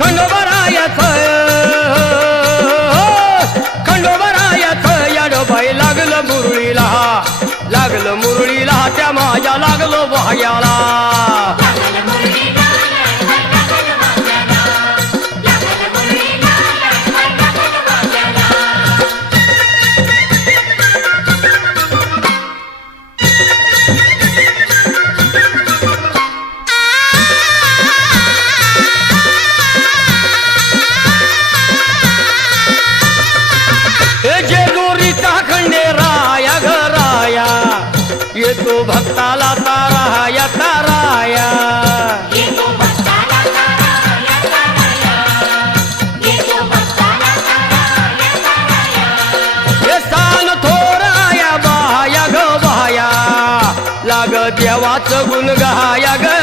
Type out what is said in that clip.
खंडोबरायाच खंडोबरायाच याडोबाई लागलं मुरळीला त्या माझ्या लागलो भाग्याला येतो भक्ताला ताराया ताराया येतो भक्ताला ताराया ताराया येतो भक्ताला ताराया ताराया हे सान थोराया बाया ग बाया लाग देवाचं गुण गाया ग